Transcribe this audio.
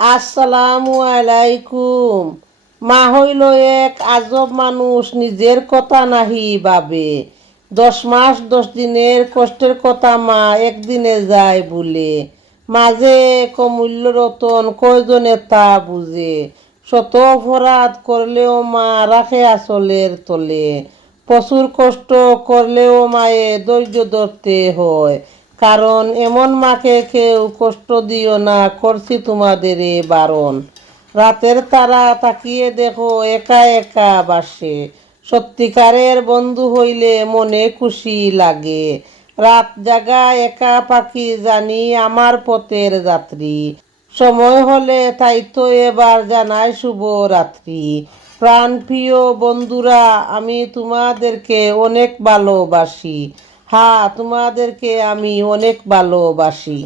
আসসালামু আলাইকুম। মা হইল এক আজব মানুষ, নিজের কথা নাহি ভাবে। 10 মাস 10 দিনের কষ্টের কথা মা একদিনে যায় ভুলে। মাঝে কমূল্য রতন কয়জনে তা বুঝে। শত অপরাধ করলেও মা রাখে আঁচলের তলে। প্রচুর কষ্ট করলেও মায়ে ধৈর্য ধরতে হয়, কারণ এমন মাকে কেউ কষ্ট দিও না, করছি তোমাদেরে বারণ। রাতের তারা তাকিয়ে দেখো একা একা বাসে, সত্যিকারের বন্ধু হইলে মনে খুশি লাগে। রাত জাগা একা পাখি জানি আমার পথের যাত্রী, সময় হলে তাই তো এবার জানাই শুভ রাত্রি। প্রাণ প্রিয় বন্ধুরা, আমি তোমাদেরকে অনেক ভালোবাসি। হ্যাঁ, তোমাদেরকে আমি অনেক ভালোবাসি।